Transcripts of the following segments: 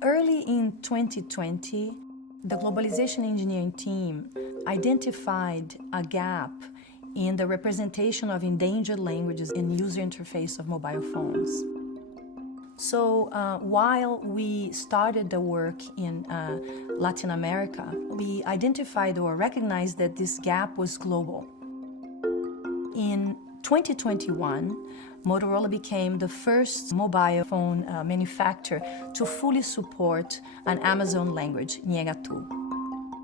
Early in 2020, the globalization engineering team identified a gap in the representation of endangered languages in user interface of mobile phones. So while we started the work in Latin America, we identified or recognized that this gap was global. In 2021, Motorola became the first mobile phone manufacturer to fully support an Amazon language, Nyegatu.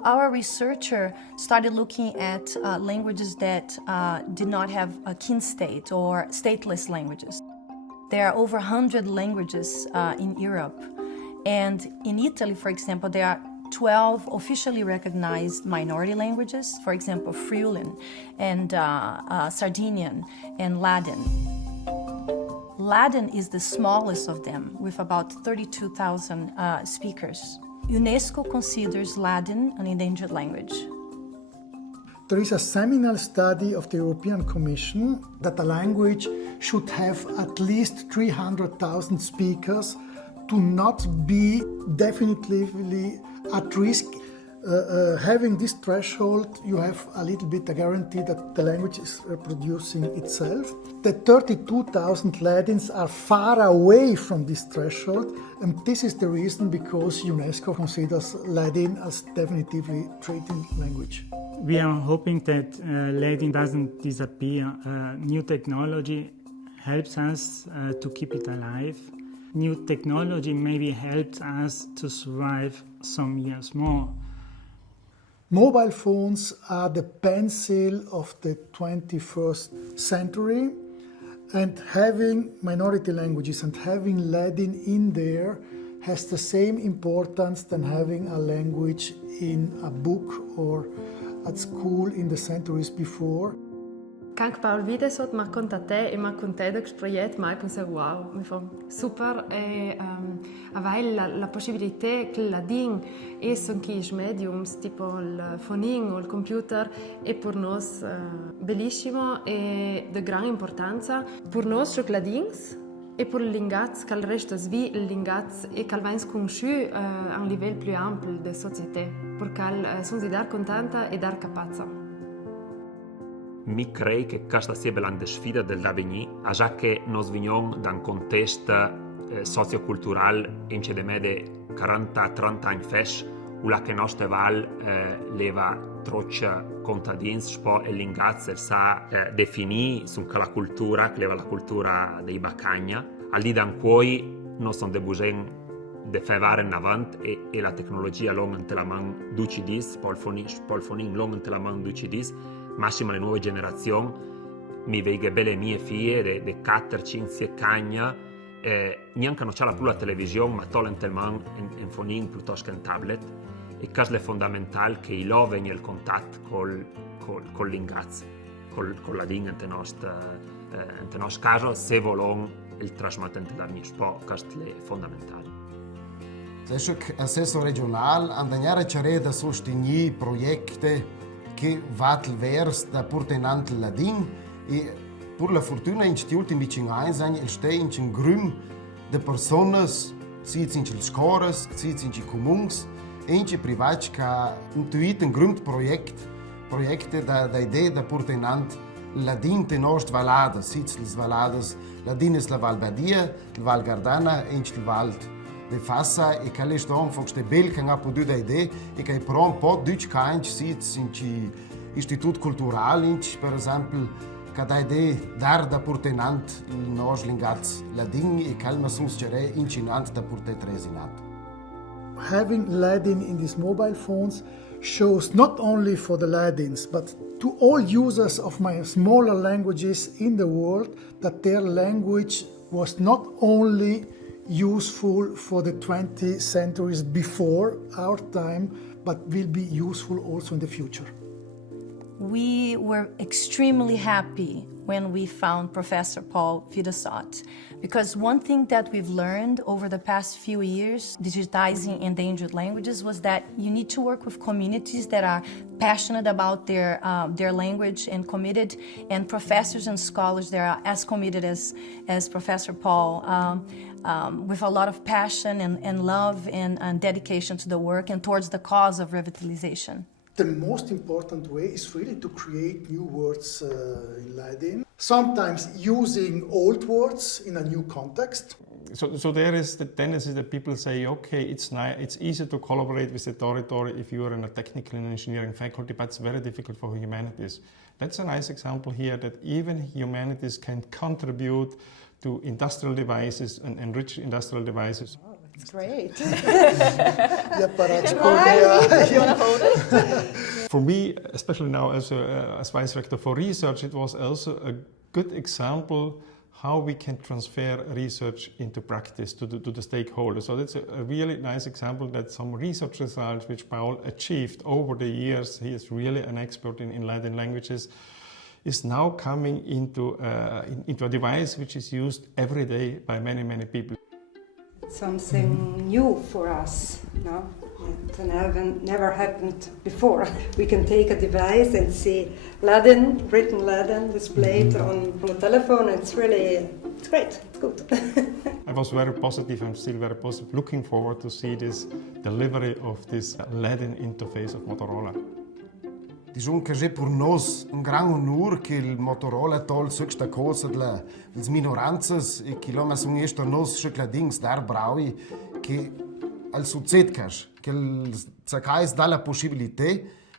Our researcher started looking at languages that did not have a kin state or stateless languages. There are over 100 languages in Europe, and in Italy, for example, there are 12 officially recognized minority languages, for example, Friulian and Sardinian and Ladin. Ladin is the smallest of them, with about 32,000 speakers. UNESCO considers Ladin an endangered language. There is a seminal study of the European Commission that a language should have at least 300,000 speakers to not be definitively at risk. Having this threshold, you have a little bit a guarantee that the language is reproducing itself. The 32,000 Ladins are far away from this threshold, and this is the reason because UNESCO considers Ladin as definitively threatened language. We are hoping that Ladin doesn't disappear. New technology helps us to keep it alive. New technology maybe helps us to survive some years more. Mobile phones are the pencil of the 21st century, and having minority languages and having Ladin in there has the same importance than having a language in a book or at school in the centuries before. Quand Paul vide sot ma contate e ma conteda che proiect mai pensa wow, mi fa super e avai la possibilità che la din e son chi mediums tipo il phoning o il computer e per nos bellissimo e de gran importanza per nos che la dins e per il lingaz che il resto svi il lingaz e che vens conosciu a un livello più ampio de società perché son si dar contenta e dar capazza. Mi crei che questa sia la sfida dell'avvenire, già che noi veniamo da un contesto socioculturale in cui de 40-30 anni fa, où che nostra val leva troccia contadini, spo e l'ingazzo sa definire su la cultura, che leva la cultura dei bacagna, al di da cui noi siamo bisogno di fare in avanti e la tecnologia longa te la man 12 dis, poi il fonin longa te la man 12 dis, massima le nuove generazioni, mi vedo belle mie figlie di 4-5 cagna, neanche non c'è più la televisione, ma tolente il man in fonin piuttosto che in tablet, e questo è fondamentale che i lo venga il contatto con l'ingazzo, con la dinga in nostro caso, se vogliamo il trasmettente da mio spo, questo è fondamentale. Se assessor regionale, andare a sostenere progetti che vanno verso la portenante ladin e per la fortuna in questi ultimi 5 anni il sta in un gruppo di persone, sia in le scuole, sia in i comuni e in i privati che intuito un gruppo di progetti da idea da portenante ladin te nostre valade, sia le valade ladine la Val Badia, la Val Gardana e il Val de Fassa e che le sto foste bel che ha potuto idee e che però un po' di canci si in istituto culturale per esempio che da idea dar da portenant il nostro lingaz ladin e calma succere incinant da porte tresinat. Having Ladin in these mobile phones shows not only for the Ladins but to all users of my smaller languages in the world that their language was not only useful for the 20 centuries before our time, but will be useful also in the future. We were extremely happy when we found Professor Paul Videsot, because one thing that we've learned over the past few years digitizing endangered languages was that you need to work with communities that are passionate about their language and committed, and professors and scholars that are as committed as Professor Paul, with a lot of passion and love and dedication to the work and towards the cause of revitalization. The most important way is really to create new words in Latin, sometimes using old words in a new context. So there is the tendency that people say, okay, it's easy to collaborate with the territory if you are in a technical and engineering faculty, but it's very difficult for humanities. That's a nice example here that even humanities can contribute to industrial devices and enrich industrial devices. It's great. For me, especially now as Vice Rector for Research, it was also a good example how we can transfer research into practice to the stakeholders. So that's a really nice example that some research results which Paul achieved over the years, he is really an expert in Latin languages, is now coming into a device which is used every day by many, many people. Something new for us, no? It never happened before. We can take a device and see Latin, written Latin, displayed on the telephone. It's great, it's good. I was very positive, I'm still very positive, looking forward to see this delivery of this Latin interface of Motorola. Diciamo che per noi un gran onore che il Motorola tolse questa cosa delle minoranze e che l'hanno messo a noi queste dings dar bravi che al succedcas che s'acais dà la possibilità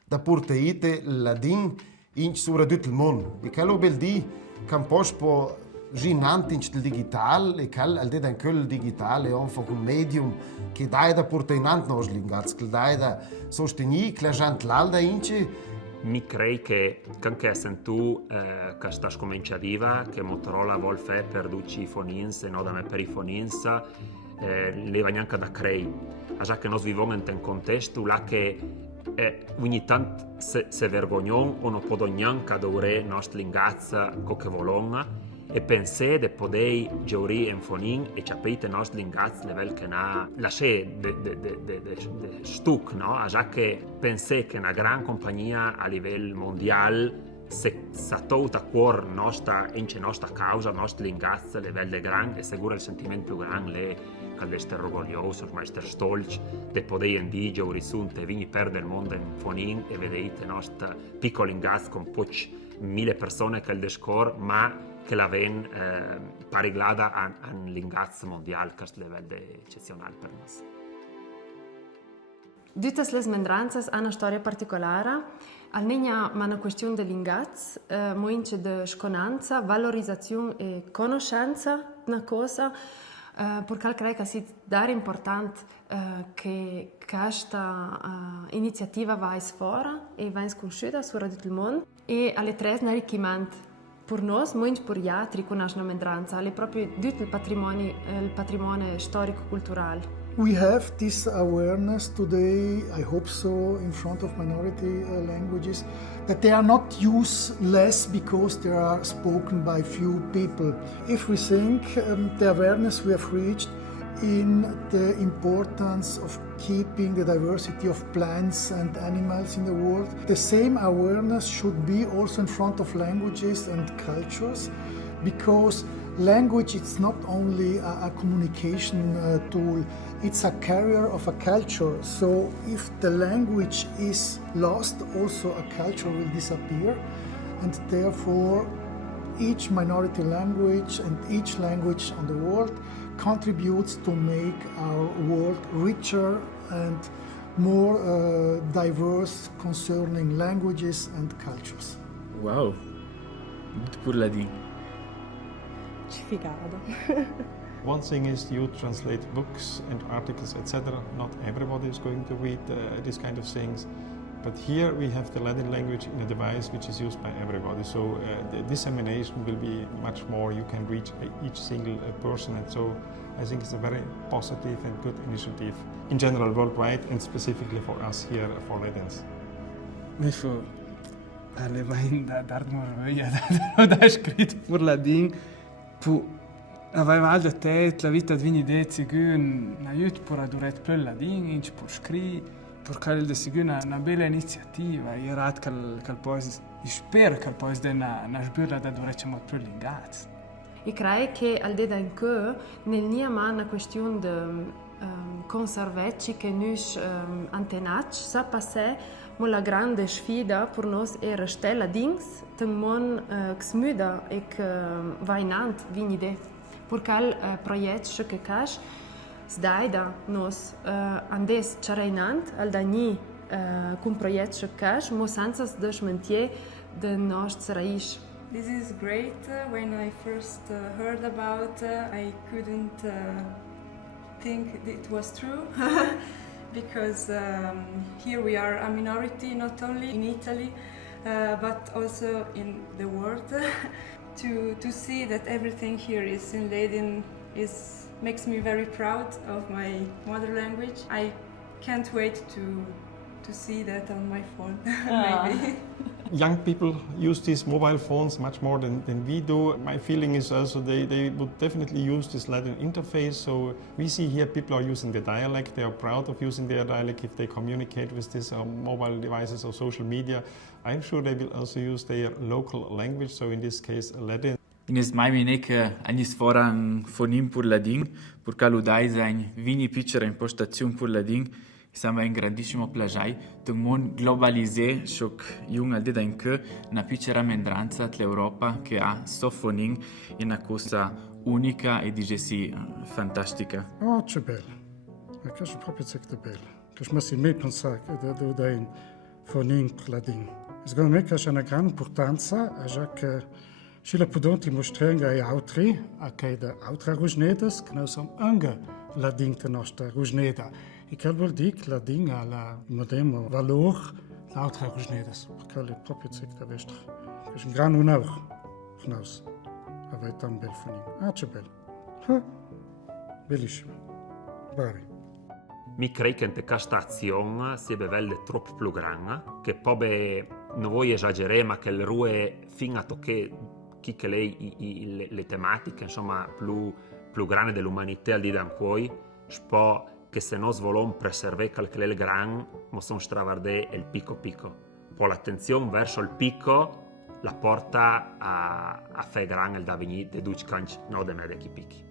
da portare la ding in sur tutto il mondo e che lo bel di che un po' ginante in il digital e che al de dan quel digitale è un medium che dà da portare in ant nos lingaz che dà da sostenere che la gente l'alda inci. Mi crei che anche se tu che stai cominciando, che Motorola vuole fare per tutti i fonins e non da me per i fonins, le va neanche da crei. Già che noi viviamo in un contesto là che ogni tanto se vergogniamo o non può neanche adorare i nostri linguaggi con che vogliamo e pensare di poter giocare in fonin e capire i nostri linguaggi livello che ha lasciato de stuc, no? Già che pensare che una gran compagnia a livello mondiale se tutta a cuore in nostra causa, il nostro linguaggio a livello grande, e sicuro il sentimento più grande è che essere orgoglioso, essere stolti di poter indire orizzonte e venire per il mondo in fonin e vedete il nostro piccolo linguaggio con poche mille persone che il descor, ma che la ven pariglada a un linguaggio mondiale che è un livello eccezionale per noi. Tutte le smendranze hanno una storia particolare. Almeno una questione di linguaggio, molto di sconanza, valorizzazione e conoscenza di una cosa, perché credo che sia importante che questa iniziativa va fuori e va conosciuta su tutto il mondo. E alle tre un arricchimento per noi, molto per gli altri, conoscono la smendranza, è proprio tutto il patrimonio storico-culturale. We have this awareness today, I hope so, in front of minority languages, that they are not used less because they are spoken by few people. If we think the awareness we have reached in the importance of keeping the diversity of plants and animals in the world, the same awareness should be also in front of languages and cultures, because language is not only a communication tool, it's a carrier of a culture. So if the language is lost, also a culture will disappear, and therefore each minority language and each language on the world contributes to make our world richer and more diverse concerning languages and cultures. Wow, muito por ladinho. One thing is you translate books and articles, etc. Not everybody is going to read these kind of things. But here we have the Latin language in a device which is used by everybody. So the dissemination will be much more. You can reach each single person. And so I think it's a very positive and good initiative in general worldwide and specifically for us here for Latins. alle vain dar morveia da scritto per la ding pu aveva alda tet la vita vini de zigun aiut per aduret per la ding in per scri per cal de zigun una bella iniziativa era cal pos spero cal pos de na sbirla da duret mo per lingaz. E credo che al de dan che nel nia una questione de conservecci che nus antenac sa passè mo la grande sfida per nos era stella dings temon xmuda e che vainant vinide porque al proiect che cash sdaida nos andes chareinant al dani cum proiect che cash mo senza desmentie de nos raish. This is great. When I first heard about I couldn't think it was true because here we are a minority not only in Italy but also in the world. to see that everything here is in Leiden makes me very proud of my mother language. I can't wait to see that on my phone. Maybe. Young people use these mobile phones much more than we do. My feeling is also they would definitely use this Latin interface. So we see here people are using the dialect. They are proud of using their dialect if they communicate with these mobile devices or social media. I'm sure they will also use their local language, so in this case Latin. Ines mai bine că anis fora un fonim pur ladin, pur ca ludai zain vini picere impostațiun pur ladin, sembra un grandissimo plajai, un mon globalizé, șoc jung al de da încă, na picera mendranța l'Europa che ha sofoning in a cosa unica e digesi fantastica. Oh, ce bella. E ca și proprio țectă bella. Că și mă si mai pensa că de dai foning ladin. Secondo me che c'è una grande importanza, già che ci la podem dimostrare ai altri, a che da altre rusnedes, che noi siamo anche la dinta nostra rusneda. E che vuol dire che la dinga ha la modemo valore l'altre rusnedes, perché è proprio zecta vestra. È un gran onore per noi, avere tan bel foning. Ah, che bello. Bellissimo. Bravi. Mi crei che questa azione si bevelle troppo più grande, che poi non voglio esagerare, ma che le rue fino a toccare chi che lei le tematiche, insomma, più grandi dell'umanità al di da poi, spo che se non svolom preservare quel che è il gran, ma sono stravardé il picco. Poi l'attenzione verso il picco la porta a fare gran il da venire de duc canci, no de me de chi picchi.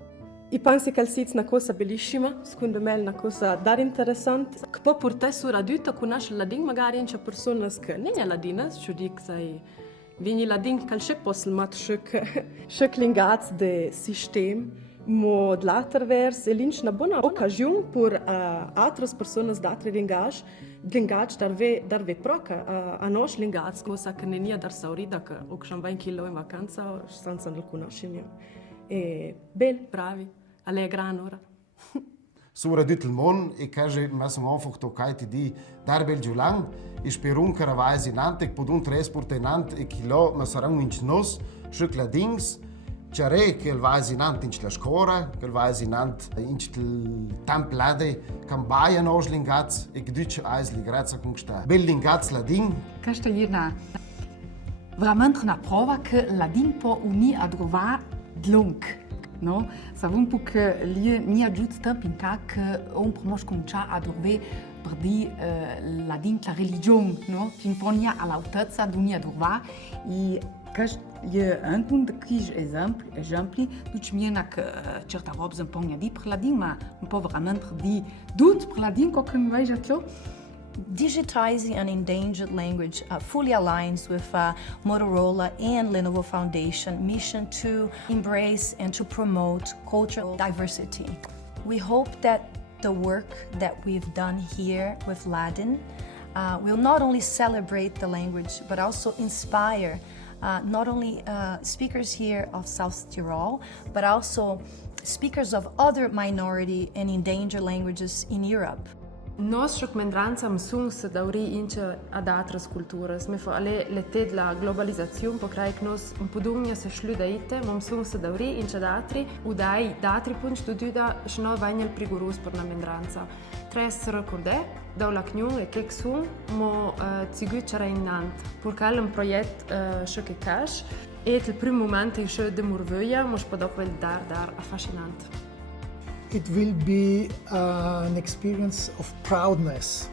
E penso che sia una cosa bellissima, secondo me è una cosa da interessante, che può portare su adulto a conoscere la lingua, magari in persone che non è ladina, cioè dico sai, vieni la lingua che non possono mettere che linguaggi del sistema, ma dall'attraverso è una buona occasione per altre persone di altri linguaggi darvi proca a nostri linguaggi, cosa che non è da saurida, che o che vai in chilo in vacanza senza non conoscere. E bel, bravi, alle gran ora. Sura dit il mon e kaže masam einfach to kajti di darbel julang e sperun caravais in ante podun transporte in ante e kilo masarang in nos schuk la dings chare che il vais in ante in la scora che il vais in ante in il templade cambaia nos lingats e gduc ais li grazia con sta bel lingats la ding castellina veramente una prova che la ding può unire a trovare lung, no? Savum che li mi aiuta tanto in che on promosh comincia a dormire per di la dinta religione, no? Fin ponia all'altezza d'unia dorva e che je un punto qui esempli tu ci viene che certa roba un po' di per la din ma un po' veramente di tut per la din che non vai già Digitizing an endangered language fully aligns with Motorola and Lenovo Foundation mission to embrace and to promote cultural diversity. We hope that the work that we've done here with Ladin will not only celebrate the language but also inspire not only speakers here of South Tyrol but also speakers of other minority and endangered languages in Europe. Nos recomendanza am sungs da ori ince ad altre culture. Mi fa le te la globalizzazione po crai che nos un podugna se schluda ite, mam sungs da ori ince ad altri, udai da altri punti studiuda schno vagnel prigurus per la mendranza. Tres recordè da la cgnun e che sun mo zigucera in Nant. Purcal un proiect che cash e il primo momento in che de murveia mo spadop vel dar affascinante. It will be an experience of proudness,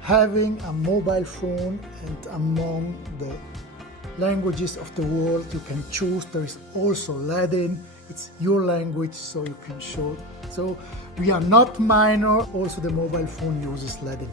having a mobile phone, and among the languages of the world you can choose. There is also Latin. It's your language, so you can show. So we are not minor. Also, the mobile phone uses Latin.